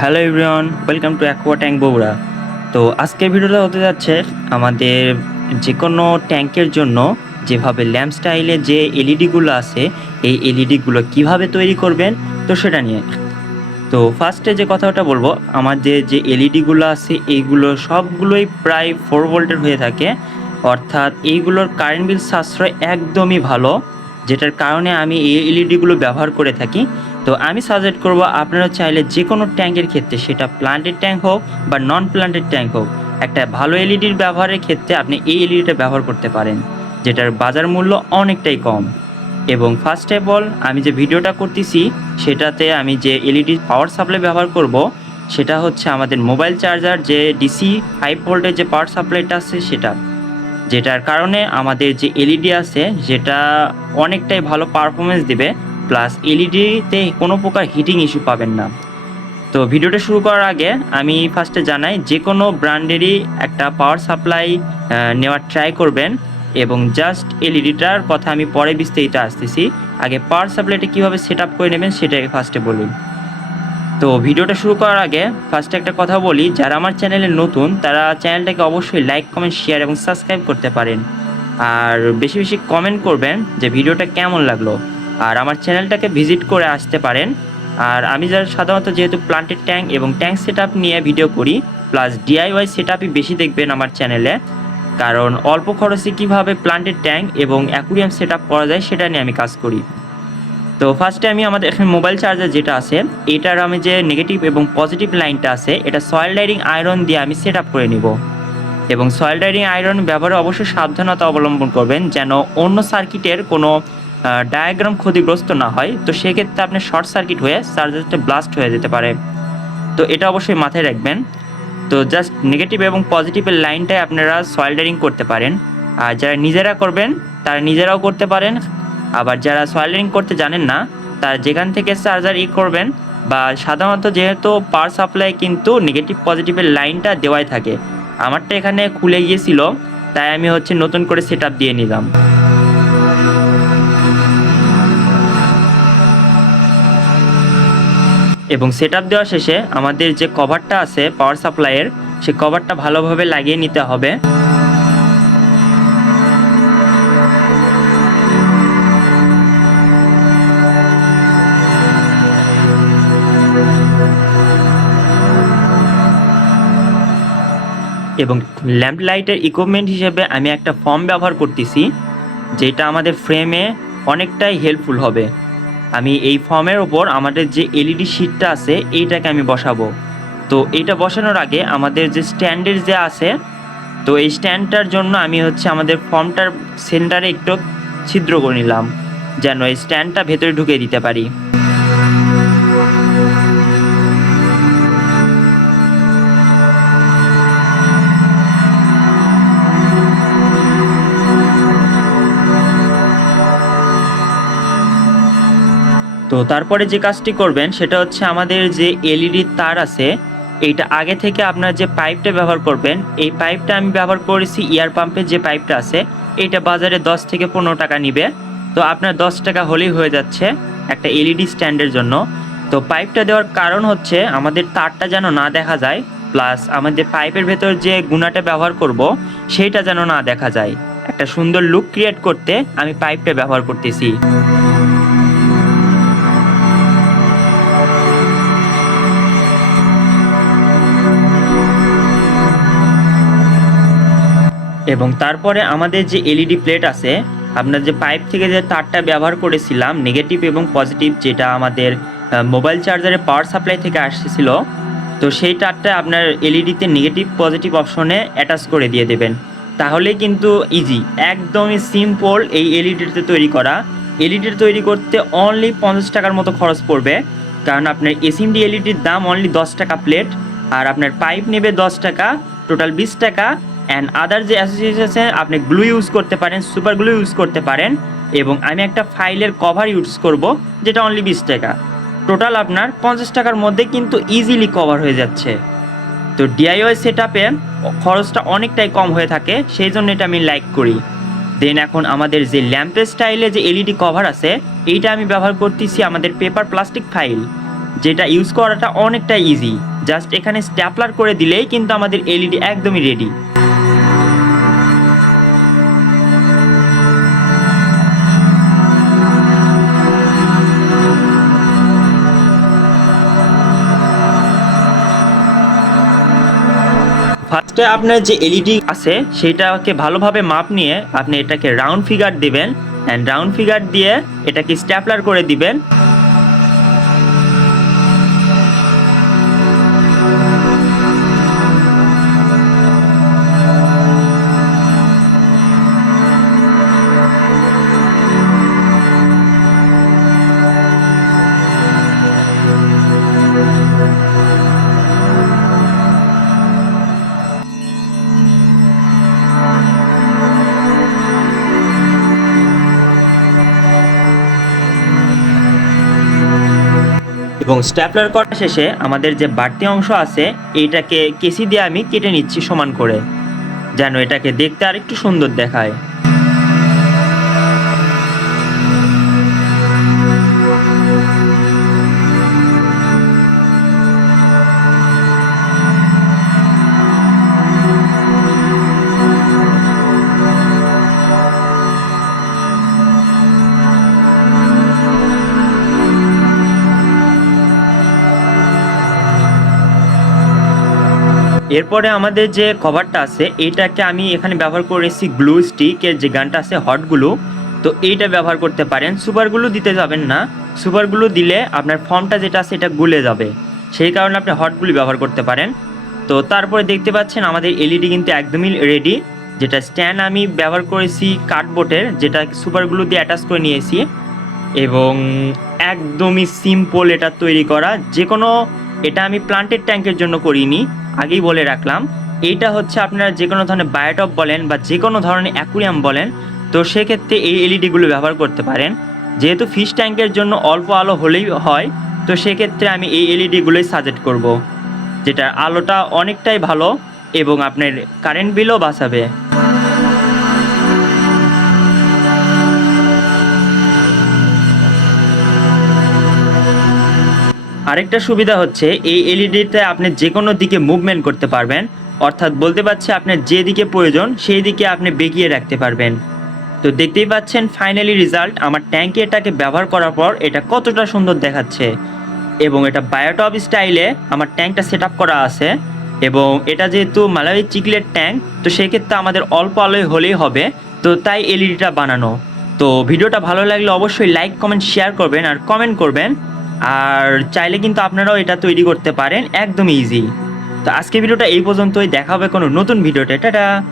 Hello everyone, welcome to aqua tank Bogura. তো আজকের ভিডিওটা হতে যাচ্ছে আমাদের যে কোনো ট্যাঙ্কের জন্য, যেভাবে ল্যাম্প স্টাইলে যে এলইডিগুলো আছে, এই এলইডিগুলো কীভাবে তৈরি করবেন, তো সেটা নিয়ে। তো ফার্স্টে যে কথাটা বলব, আমাদের যে এলইডিগুলো আছে, এইগুলো সবগুলোই প্রায় ফোর ভোল্টের হয়ে থাকে। অর্থাৎ এইগুলোর কারেন্ট বিল সাশ্রয় একদমই ভালো, যেটার কারণে আমি এই এলইডিগুলো ব্যবহার করে থাকি। তো আমি সাজেস্ট করব আপনারা চাইলে যে কোনো ট্যাঙ্কের ক্ষেত্রে, সেটা প্লান্টেড ট্যাঙ্ক হোক বা নন প্লান্টেড ট্যাঙ্ক হোক, একটা ভালো এলইডির ব্যবহারের ক্ষেত্রে আপনি এই এলইডিটা ব্যবহার করতে পারেন, যেটার বাজার মূল্য অনেকটাই কম। এবং ফার্স্ট অফ অল আমি যে ভিডিওটা করতেছি, সেটাতে আমি যে এলইডি পাওয়ার সাপ্লাই ব্যবহার করব, সেটা হচ্ছে আমাদের মোবাইল চার্জার যে ডিসি ফাইভ ভোল্টের যে পাওয়ার সাপ্লাইটা আছে সেটা। যেটার কারণে আমাদের যে এলইডি আছে, যেটা অনেকটাই ভালো পারফরমেন্স দেবে প্লাস এলইডিতে কোনো প্রকার হিটিং ইস্যু পাবেন না। তো ভিডিওটা শুরু করার আগে আমি ফার্স্টে জানাই যে কোনো ব্র্যান্ডেরই একটা পাওয়ার সাপ্লাই নেওয়ার ট্রাই করবেন এবং জাস্ট এলইডিটার কথা আমি পরে বিস্তারিত আসতেছি। আগে পাওয়ার সাপ্লাইটা কীভাবে সেট আপ করে নেবেন সেটাই ফার্স্টে বলি। তো ভিডিওটা শুরু করার আগে ফার্স্টে একটা কথা বলি, যারা আমার চ্যানেলে নতুন, তারা চ্যানেলটাকে অবশ্যই লাইক কমেন্ট শেয়ার এবং সাবস্ক্রাইব করতে পারেন। আর বেশি বেশি কমেন্ট করবেন যে ভিডিওটা কেমন লাগল। আর আমার চ্যানেলটাকে ভিজিট করে আসতে পারেন। আর আমি যারা সাধারণত যেহেতু প্লান্টেড ট্যাঙ্ক এবং ট্যাঙ্ক সেট নিয়ে ভিডিও করি, প্লাস ডিআইওয়াই সেট বেশি দেখবেন আমার চ্যানেলে। কারণ অল্প খরচে কীভাবে প্লান্টেড ট্যাঙ্ক এবং অ্যাকুরিয়াম সেট করা যায় সেটা নিয়ে আমি কাজ করি। তো ফার্স্টে আমি আমাদের এখানে মোবাইল চার্জার যেটা আছে, এটার আমি যে নেগেটিভ এবং পজিটিভ লাইনটা আছে, এটা সয়েল ডাইরিং আয়রন দিয়ে আমি সেট করে নিব। এবং সয়েল ডাইরিং আয়রন ব্যবহারে অবশ্যই সাবধানতা অবলম্বন করবেন, যেন অন্য সার্কিটের কোনো ডায়াগ্রাম ক্ষতিগ্রস্ত না হয়, তো সেক্ষেত্রে আপনি শর্ট সার্কিট হয়ে চার্জারটা ব্লাস্ট হয়ে যেতে পারে। তো এটা অবশ্যই মাথায় রাখবেন। তো জাস্ট নেগেটিভ এবং পজিটিভের লাইনটাই আপনারা সয়েল ডাইরিং করতে পারেন। আর যারা নিজেরা করবেন, তারা নিজেরাও করতে পারেন। আবার যারা সোয়ালিং করতে জানেন না, তারা যেখান থেকে চার্জার ই করবেন বা সাধারণত যেহেতু পাওয়ার সাপ্লাই কিন্তু নেগেটিভ পজিটিভের লাইনটা দেওয়াই থাকে। আমারটা এখানে খুলে গিয়েছিল, তাই আমি হচ্ছে নতুন করে সেট দিয়ে নিলাম। এবং সেট দেওয়া শেষে আমাদের যে কভারটা আছে পাওয়ার সাপ্লাইয়ের সে কভারটা ভালোভাবে লাগিয়ে নিতে হবে। এবং ল্যাম্প লাইটের ইকুইপমেন্ট হিসেবে আমি একটা ফর্ম ব্যবহার করতেছি, যেটা আমাদের ফ্রেমে অনেকটাই হেল্পফুল হবে। আমি এই ফর্মের ওপর আমাদের যে এলইডি শিটটা আছে, এইটাকে আমি বসাবো। তো এটা বসানোর আগে আমাদের যে স্ট্যান্ডের যে আছে, তো এই স্ট্যান্ডটার জন্য আমি হচ্ছে আমাদের ফর্মটার সেন্টারে একটু ছিদ্র করে নিলাম, যেন এই স্ট্যান্ডটা ভেতরে ঢুকে দিতে পারি। তো তারপরে যে কাজটি করবেন, সেটা হচ্ছে আমাদের যে এলইডি তার আছে, এইটা আগে থেকে আপনার যে পাইপটা ব্যবহার করবেন, এই পাইপটা আমি ব্যবহার করেছি ইয়ার পাম্পের যে পাইপটা আছে, এইটা বাজারে দশ থেকে পনেরো টাকা নিবে। তো আপনার দশ টাকা হলেই হয়ে যাচ্ছে একটা এলইডি স্ট্যান্ডের জন্য। তো পাইপটা দেওয়ার কারণ হচ্ছে আমাদের তারটা যেন না দেখা যায়, প্লাস আমাদের পাইপের ভেতর যে গুণাটা ব্যবহার করব, সেইটা যেন না দেখা যায়। একটা সুন্দর লুক ক্রিয়েট করতে আমি পাইপটা ব্যবহার করতেছি। এবং তারপরে আমাদের যে এলইডি প্লেট আছে আপনার যে পাইপ থেকে যে তারটা ব্যবহার করেছিলাম নেগেটিভ এবং পজিটিভ যেটা আমাদের মোবাইল চার্জারের পাওয়ার সাপ্লাই থেকে আসছিল তো সেই তারটা আপনার এলইডিতে নেগেটিভ পজিটিভ অপশনে অ্যাটাচ করে দিয়ে দেবেন। তাহলে কিন্তু ইজি একদমই সিম্পল এই এলইডিতে তৈরি করা। এলইডি তৈরি করতে অনলি পঞ্চাশ টাকার মতো খরচ পড়বে, কারণ আপনার এসএমডি এলইডির দাম অনলি দশ টাকা প্লেট আর আপনার পাইপ নেবে দশ টাকা টোটাল বিশ টাকা অ্যান্ড আদার যে অ্যাসোসিয়েশন আপনি গ্লু ইউজ করতে পারেন সুপার গ্লু ইউজ করতে পারেন। এবং আমি একটা ফাইলের কভার ইউজ করব, যেটা অনলি বিশ টাকা। টোটাল আপনার পঞ্চাশ টাকার মধ্যে কিন্তু ইজিলি কভার হয়ে যাচ্ছে। তো ডিআইওয়াই সেট আপে খরচটা অনেকটাই কম হয়ে থাকে, সেই জন্য এটা আমি লাইক করি। দেন এখন আমাদের যে ল্যাম্পের স্টাইলে যে এলইডি কভার আছে, এইটা আমি ব্যবহার করতেছি আমাদের পেপার প্লাস্টিক ফাইল যেটা ইউজ করাটা অনেকটা ইজি জাস্ট এখানে স্ট্যাপলার করে দিলেই কিন্তু আমাদের এলইডি একদমই রেডি ফার্স্টে আপনার যে এলইডি আছে, সেটাকে ভালোভাবে মাপ নিয়ে আপনি এটাকে রাউন্ড ফিগার দিবেন। অ্যান্ড রাউন্ড ফিগার দিয়ে এটাকে স্ট্যাপলার করে দিবেন। এবং স্ট্যাপলার করা শেষে আমাদের যে বাড়তি অংশ আছে, এইটাকে কেসি দিয়ে আমি কেটে নিচ্ছি সমান করে, যেন এটাকে দেখতে আরেকটু সুন্দর দেখায়। এরপরে আমাদের যে কভারটা আছে, এইটাকে আমি এখানে ব্যবহার করেছি গ্লু স্টিকের যে গানটা আছে হট গ্লু তো এইটা ব্যবহার করতে পারেন। সুপার গ্লু দিতে যাবেন না। সুপার দিলে আপনার ফর্মটা যেটা আছে, এটা গুলে যাবে। সেই কারণে আপনি হট ব্যবহার করতে পারেন। তো তারপরে দেখতে পাচ্ছেন আমাদের এলইডি কিন্তু একদমই রেডি যেটা স্ট্যান্ড আমি ব্যবহার করেছি কার্ডবোর্ডের যেটা সুপার গ্লু দিয়ে অ্যাটাচ করে নিয়েছি। এবং একদমই সিম্পল এটা তৈরি করা। যে কোনো এটা আমি প্লান্টেড ট্যাঙ্কের জন্য করিনি। আগেই বলে রাখলাম, এইটা হচ্ছে আপনারা যে কোনো ধরনের বায়োটপ বলেন বা যে কোনো ধরনের অ্যাকুরিয়াম বলেন, তো সেক্ষেত্রে এই এলইডিগুলো ব্যবহার করতে পারেন। যেহেতু ফিশ ট্যাঙ্কের জন্য অল্প আলো হলেই হয়, তো সেক্ষেত্রে আমি এই এলইডিগুলোই সাজেস্ট করব, যেটার আলোটা অনেকটাই ভালো এবং আপনার কারেন্ট বিলও বাঁচাবে। আরেকটা সুবিধা হচ্ছে, এই এলইডিতে আপনি যে কোনো দিকে মুভমেন্ট করতে পারবেন। অর্থাৎ বলতে পারছি আপনার যে দিকে প্রয়োজন, সেই দিকে আপনি বেগিয়ে রাখতে পারবেন। তো দেখতেই পাচ্ছেন ফাইনালি রেজাল্ট আমার ট্যাঙ্কে এটাকে ব্যবহার করার পর এটা কতটা সুন্দর দেখাচ্ছে। এবং এটা বায়োটপ স্টাইলে আমার ট্যাঙ্কটা সেট করা আছে। এবং এটা যেহেতু মালাবি চিকলের ট্যাঙ্ক তো সেক্ষেত্রে আমাদের অল্প আলোয় হলেই হবে। তো তাই এলইডিটা বানানো। তো ভিডিওটা ভালো লাগলে অবশ্যই লাইক কমেন্ট শেয়ার করবেন আর কমেন্ট করবেন। আর চাইলে কিন্তু আপনারাও এটা তৈরি করতে পারেন, একদম ইজি তো আজকে ভিডিওটা এই পর্যন্তই, দেখা হবে কোনো নতুন ভিডিওতে। টাটা!